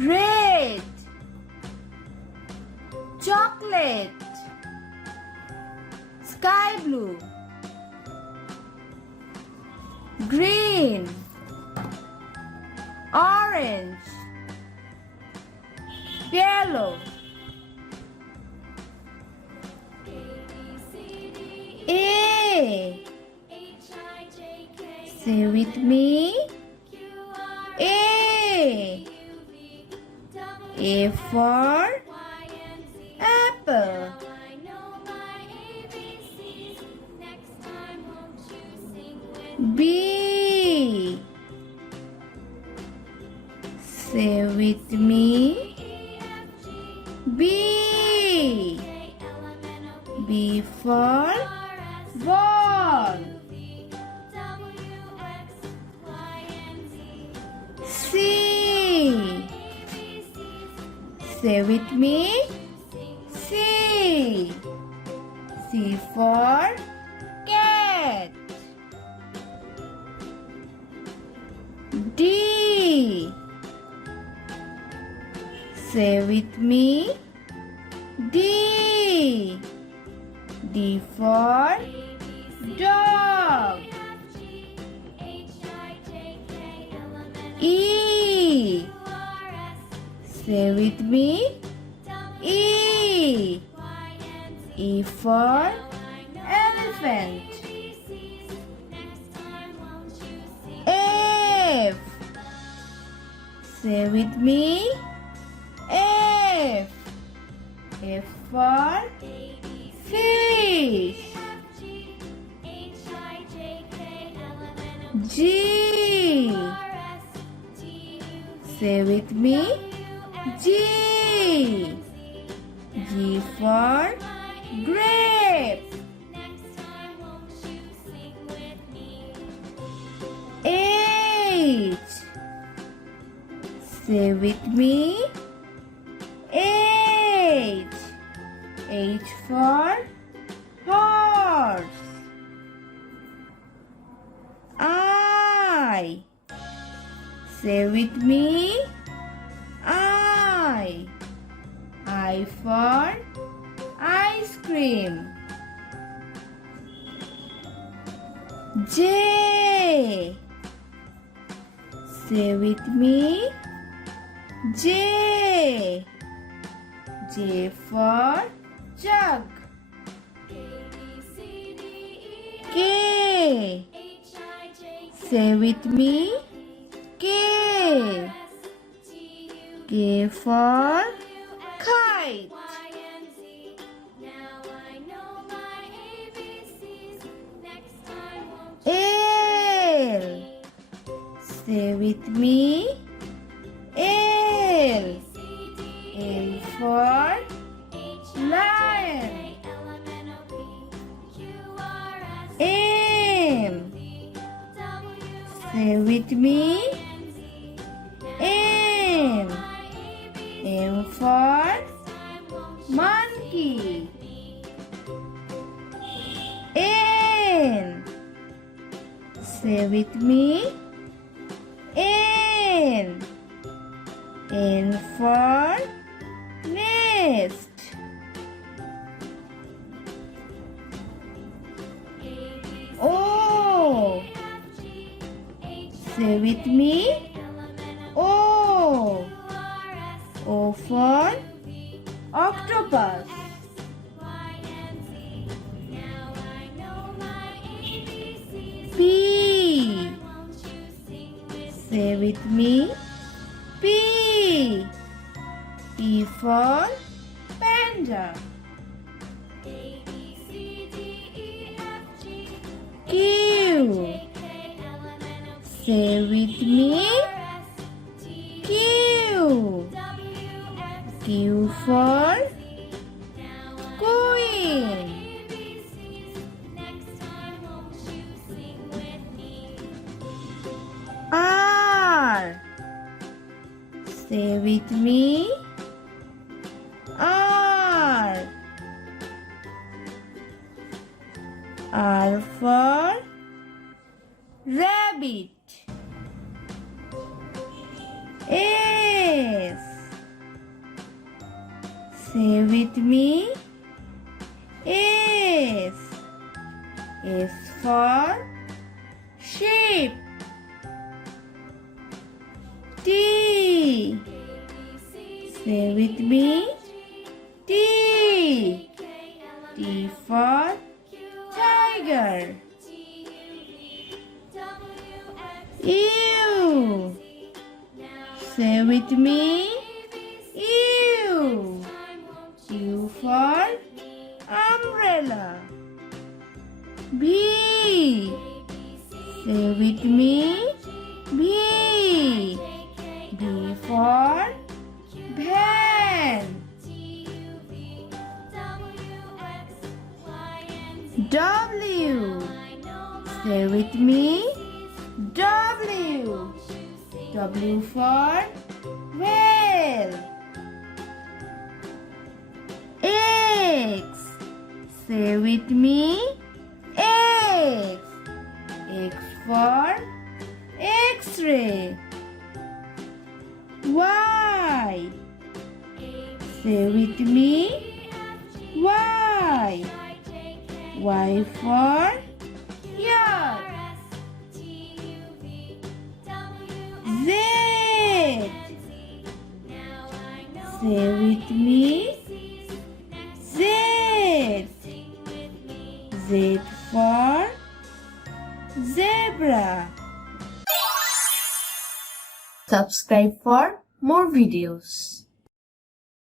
red, chocolate, sky blue, green, orange, yellow. A. Say with me. A. A for apple. B. Say with me. B. B for ball. C. Say with me. C. C for cat. D. Say with me. D. D for dog. E. Say with me. E. E for elephant. F. Say with me. F. F for fish. G. Say with me. G. G for grape. H. Say with me. H. H for horse. I. Say with me. I. I for ice cream. J. Say with me. J. J for jug. K. Say with me. K. K for kite. L. Say with me. L. L for lion. M. Say with me. M. M for monkey. N. Say with me. N. N for nest. O. Say with me. O. O for octopus. P. Say with me. P. P for panda. Q. Say with me. Q. Q for queen. R. Say with me. R. R for rabbit. S. Say with me. S. S for sheep. T. Say with me. T. T for tiger. U. Say with me. U. U for umbrella. B. Say with me. B. B for van. W. Say with me. W. W for whale. X. Say with me. X. X for X-ray. Y. Say with me. Y. Y for yak. Z. Say with me. Z. Z for zebra. Subscribe for more videos.